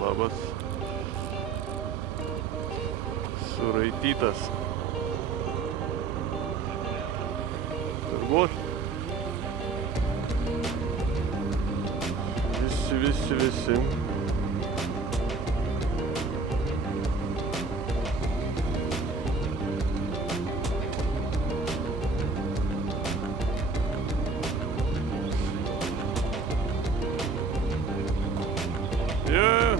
labas. Suraitytas. Turbūt. Visi. Yeah.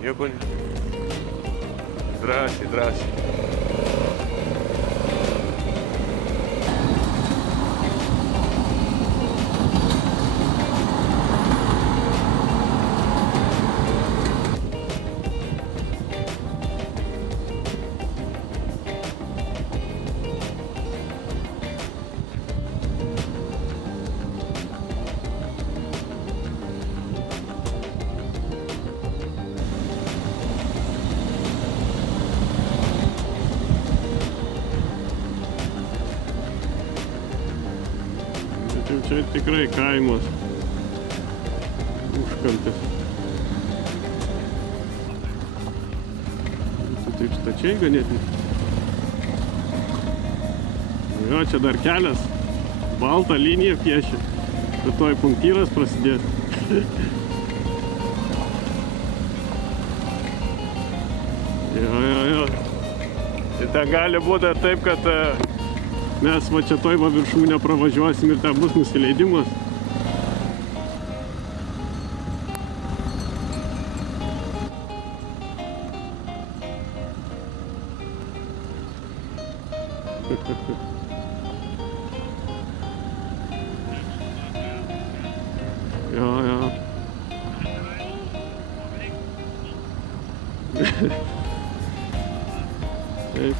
Nieko ne. Drąsiai. Čia tikrai kaimas, užkampis. Taip stačiai ganėtinai. Jo, čia dar kelias, baltą liniją piešia, rytoj punktyras prasidės. Jo. Ir ten gali būti taip, kad mes va čia toj va viršūnę pravažiuosim ir ten bus nusileidimas. Jo. Taip.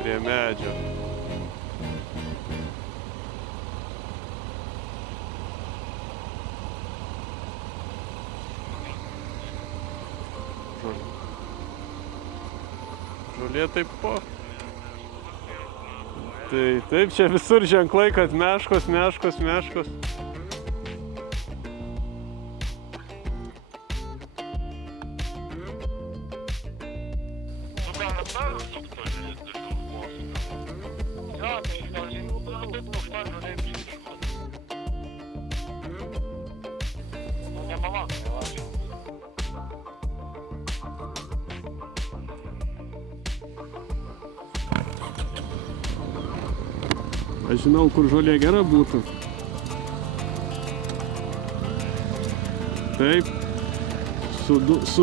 Prie medžio. Žolė taip po. Tai taip, čia visur ženklai, kad meškos. Aš žinau, kur žolė gera būtų. Taip, su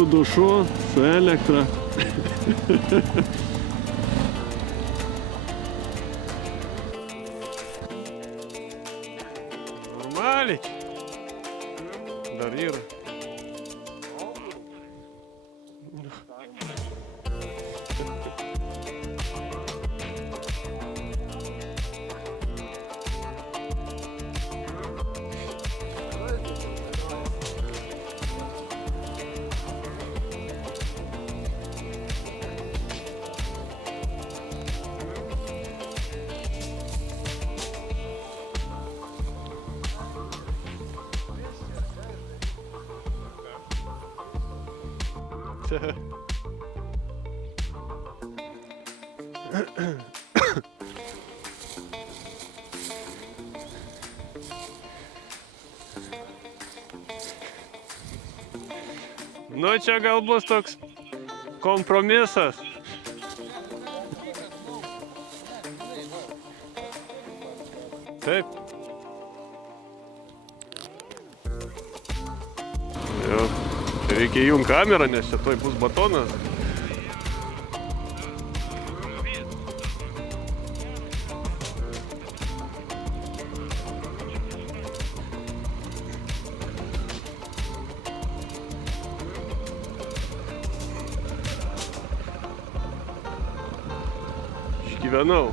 dušu, su elektra. Normaliai. Dar yra. Nu, čia gal bus toks kompromisas. Taip. Jo, čia reikia įjungti kamerą, nes čia tuoj bus batonas. Išgyvenau.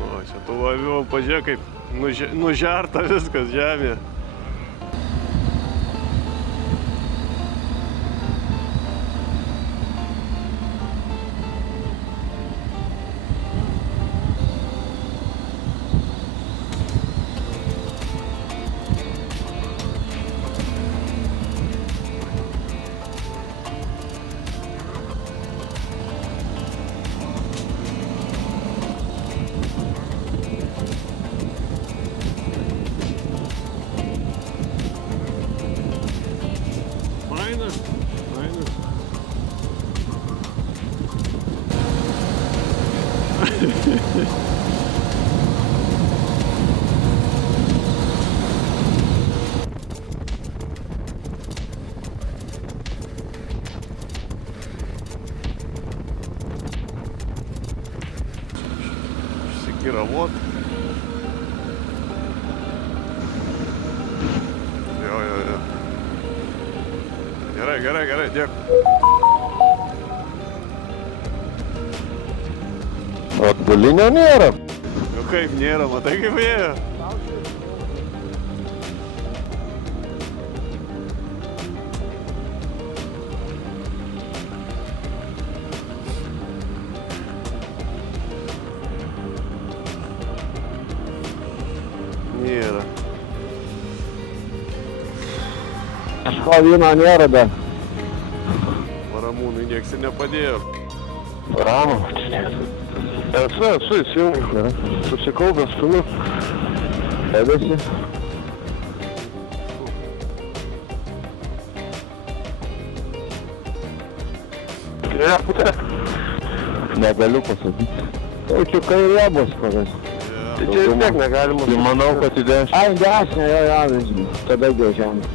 O, čia tu labiau pažiūrėk, kaip nužerta viskas žemė. Išsikiravot. Jo. Gerai, dėkui. Atbulinio nėra. Nu kaip nėra, matai kaip ėjo. Nėra. Kažko vyno nėra dar. Ramūnui nieks ir nepadėjo. Ramu. Esu įsijungęs. Susikaupęs stulu. Edasi. Negaliu pasakyti. Taučiukai riebos kokios. Tai čia ir tiek negalima. Tai manau, kad į dešinę. Ai, dešinę, jo, visgi. Tada daugiau žemės.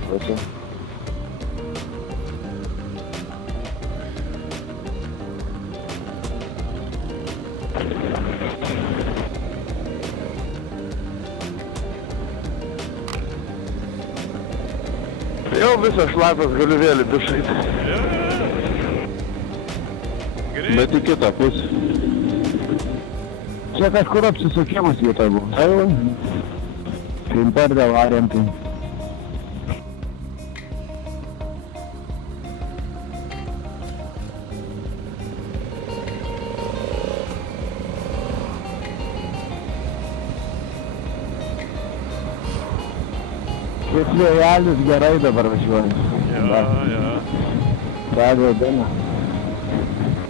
Jau visas šlapas galiu vėl į dušą. Bet į kitą pusę. Čia kažkur apsisukimas vietoje buvo. Ai, Pimpardė varėm tai. Kaip vėjelis gerai dabar važiuoja. Jo. Pradėjo dieną.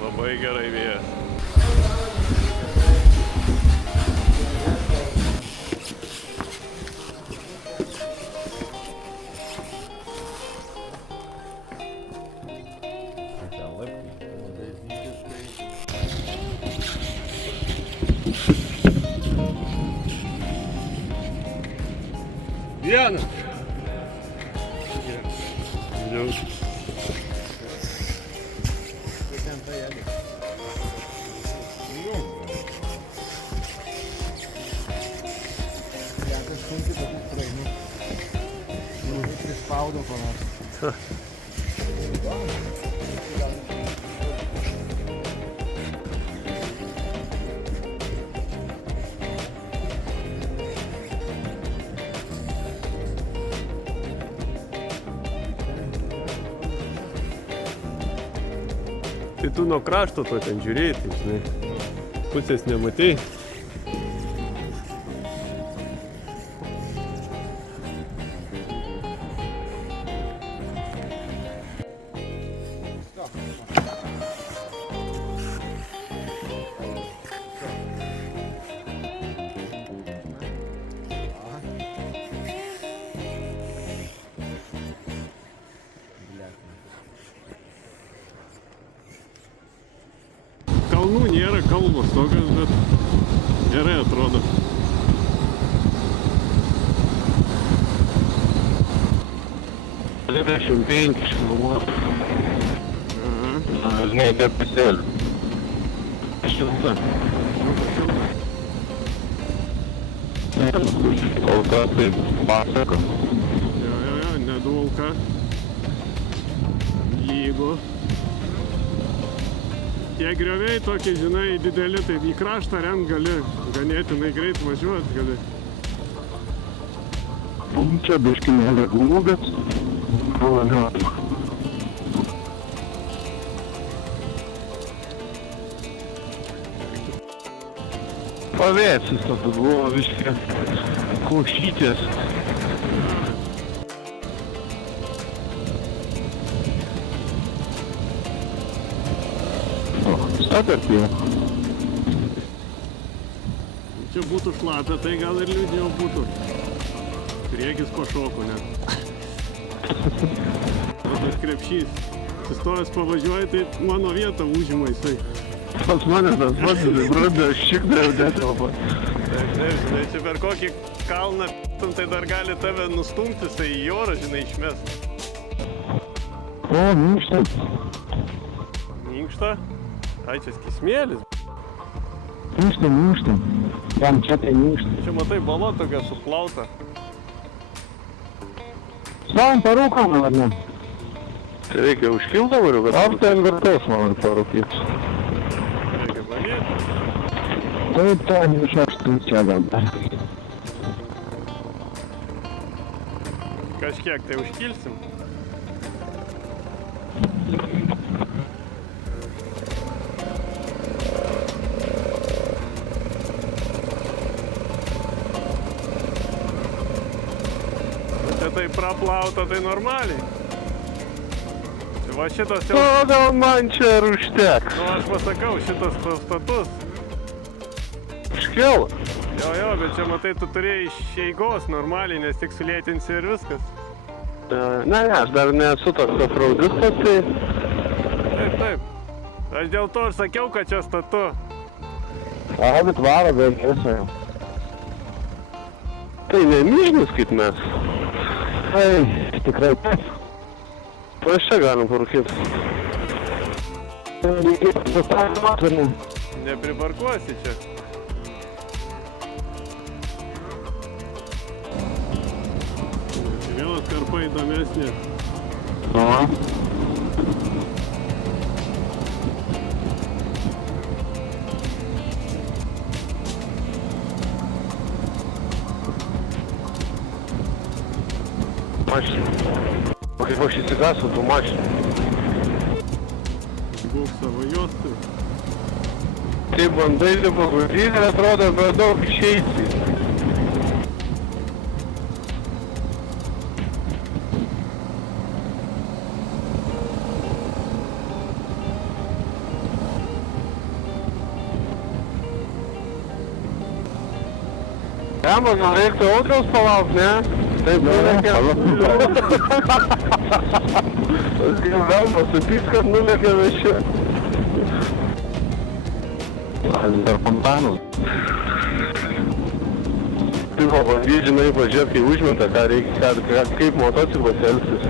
Labai gerai vėjas. Diana! Jau. Prispaudo panas. Tai tu nuo krašto to ten žiūrėjai, tai žinai, pusės nematei. kalnų nėra, kalvos tokios, bet gerai atrodo. Liebe 25 km. Žinai, kaip pasėliu. Šilta. Kol kas tai pasaka. Jo, nedulka. Lygu. Tie grioviai tokie, žinai, dideli, tai į kraštą rent gali ganėtinai greit važiuoti gali. Čia biškį nelygumų, bet važiuoti. Pavėsis tada buvo viškai klausytis. O, statarpė. Čia būtų šlapia, tai gal ir liūdniau būtų. Priekis pašoko net. Tas krepšys. Sustojęs pavažiuoja, tai mano vietą užima jisai. Pas mane tas pats, branda, šikdėjau netelpa. Taip, žinai, čia per kokį kalną tai dar gali tave nustumti, tai į orą, žinai, išmest. O, minkšta. Minkšta? Ai, čia skysmėlis. Minkšta. Jam čia tai minkšta. Čia matai, bala tokia suplauta. Slavom parūkom, ar ne? Tai reikia užkilt dabar, kad... Ar ten virtaus man parūkyti? Reikia valyti. Taip, to neišaštų čia dabar. Kažkiek tai užkilsim. Čia tai praplauta, tai normaliai. Va šitas jau... O, gal man čia ir užteks. Nu, aš pasakau, šitas status. Užkel? Jo, bet čia matai, tu turėjai iš eigos normaliai, nes tik sulėtinsi ir viskas. Ne, aš dar nesu toks afraudistas, tai... Taip. Aš dėl to ir sakiau, kad čia statu. Aha, bet varo, bet visą jau. Tai ne myžnis kaip mes. Tai, tikrai taip. Aš čia galim parūkyti. Nepriparkuosi čia. Vėl atkarpa įdomesnė. Aha. Mašina. Kaip aš įsigasau tų mašinų. Būk savo juostų. Tai bandai pagūdyti, atrodo, per daug išeisi. Jam, gal reiktų audriaus palauk, ne? Taip, nulėkė. Tas gal pasakys, kad nulėkėme čia. Dar fontanus. Taip, pabandyk, žinai, pažiūrėk, kai užmeta, ką reikia, kaip motociklas elgsis.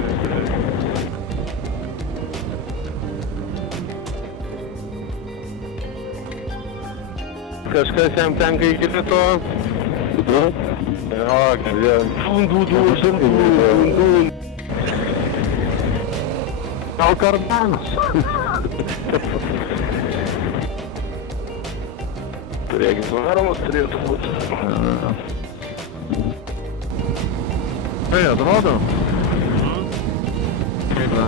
Kažkas jam tenka įkrito. Jo, girdėjom. Dun. Gal kardanas. Turėkis varomas turėtų būti. Tai atrodo? Kaip da.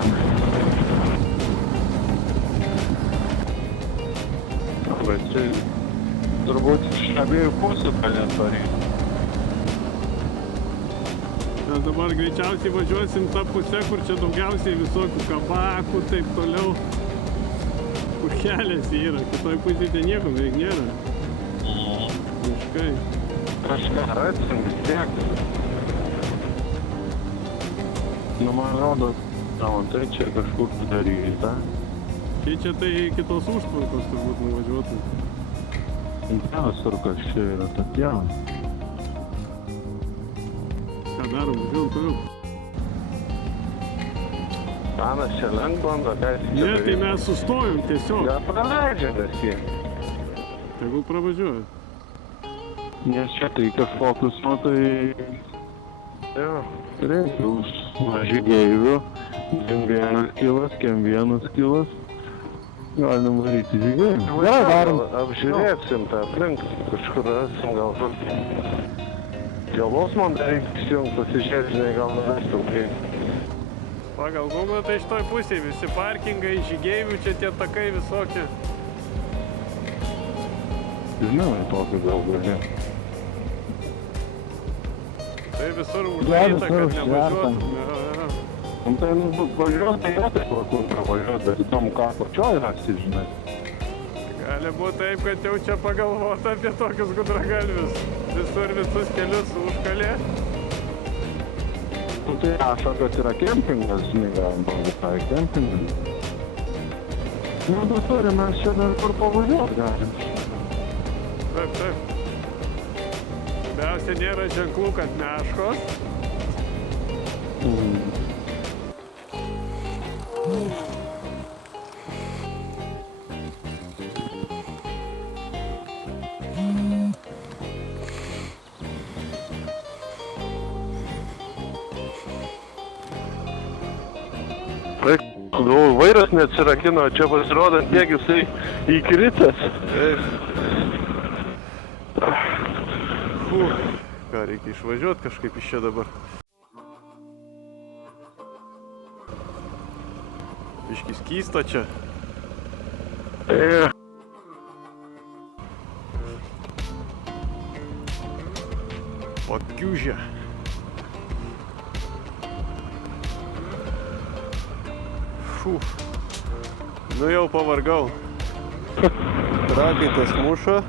Bet čia turbūt iš abiejų pusių kalendoriai. Mes dabar greičiausiai važiuosim tą pusę, kur čia daugiausiai visokių kabakų, taip toliau. Kur kelias yra, kitoj pusėje ten nieko beveik nėra. Miškai. Kažką rasim vis tiek. Nu, man rodo, tai čia kažkur daryta. Tai čia tai kitos užtvankos turbūt nuvažiuotum. Vienas ar kas čia yra Tatjana. Ką darom, važiuojam toliau. Tanas čia lenk bando, ką jis čia Ne, tai daryt? mes sustojom tiesiog. Nepraleidžia visi. Tegul pravažiuoja. Nes čia tai kažkokius, nu tai... Jo, reikia už žygeivių. Kem vienas kilas, kem vienas kilas. Galim varyti žygeivių. Gerai, darom. Apžiūrėsim tą aplink, kažkur rasim gal tokį. Dėlos man dar reikia įsijungt, pasižiūrėti, žinai, gal rastum kaip. Pagal Google tai šitoj pusėje visi parkingai, žygeivių, čia tie takai visokie. Žinau, tokį gal gražiai. Tai visur uždaryta, kad nevažiuotum. Nu tai važiuot, tai yra taip, kur pravažiuot, bet įdomu, ką pačioj rasti, žinai. Gali būti taip, kad jau čia pagalvota apie tokius gudragalvius. Visur visus kelius užkalė. Nu tai rašo, kad yra kempingas, žinai, galim visai kempingas. Nu bet turim mes čia dar kur pavažiuot galim. Taip, taip. Labiausiai nėra ženklų, kad meškos. Nu, vairas neatsirakino, čia pasirodo, kiek jisai įkritęs. Ką, reikia išvažiuoti kažkaip iš čia dabar. Biškį skysta čia. Pakiužė. Nu jau pavargau. Prakaitas muša.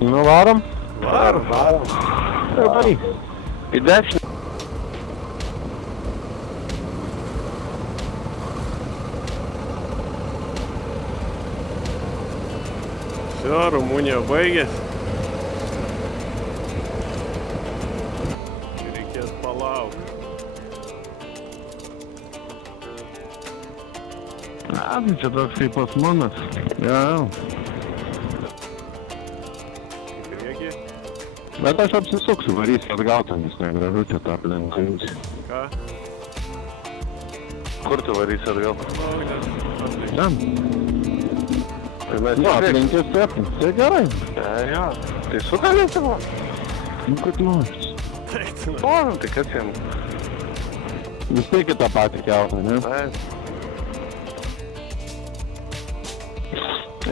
Nu varom? Varom. Taip, varyk. Į dešinę. Все, Rumunija baigės. Čia reikės palaukti. A, tai čia toks kaip pas manas. Jau. Į priekį. Bet aš apsisuksiu, varysiu atgautą, nes negražu čia tą aplinką. Ką? Kur tu varysi atgal? Laukas. Ten. Tai mes Nu, aplinkės taip, tai gerai. Jo. Tai sugalėsi va. Nu, kad noris. Taip, O, tai kas jam? Vis tiek į tą patį keltą, ne?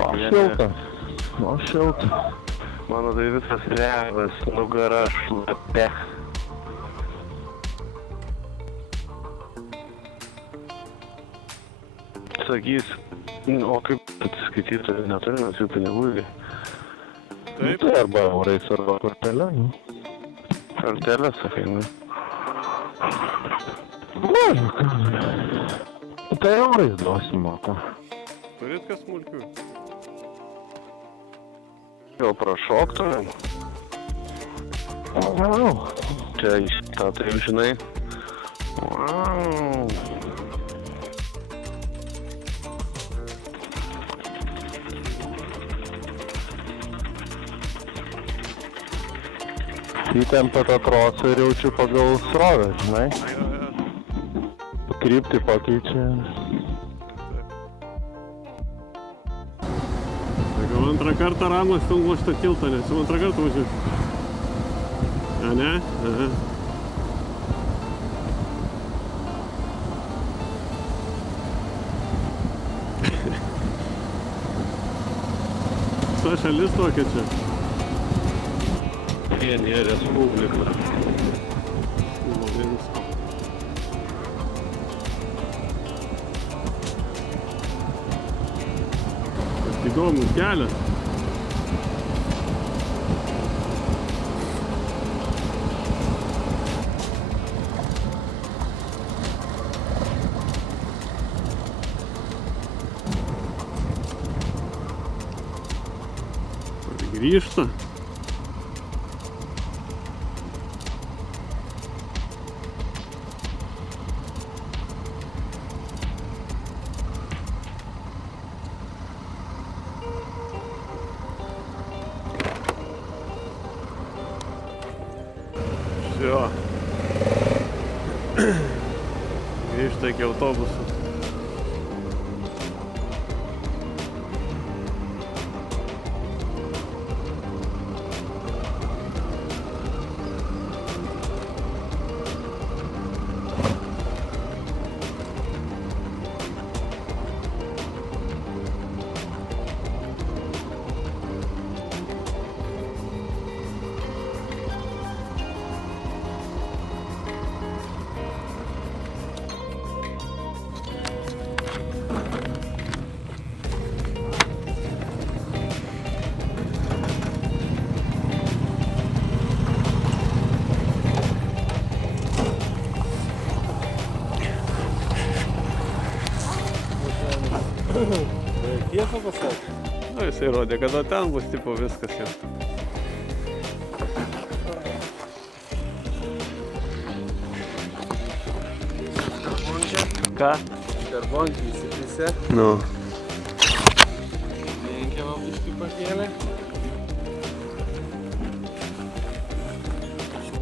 O, šilta. O, šilta. Mano tai visas levas, nugara šlapė. Sakys, o kaip atsiskaitytojai neturi, nes jų pinigų irgi. Taip. Tai arba eurais, arba kortelė, nu. Kortelė, sakai, nu. Mažu, ką. Tai eurais duosim moka. Turit kas smulkių? Jau prašoktumėm. Wow. Čia iš tą tai jau žinai. Wow. Įtempia tą trosą ir jaučiu pagal srovę, žinai. Kryptį pakeičia. Tai gal antrą kartą Ramas filmuos šitą tiltą, nes jau antrą kartą važiuoju. A ne? Aha. Ta šalis tokia čia. Vienija Respublika. Įdomus kelias. vištą. Все. Grįžta iki autobusų. Tiesą pasakė? Nu, jisai rodė, kada ten bus, tipo, viskas jau. Ką? Karbonkiai įsipise. Nu. Lenkiamą biškį pakėlė.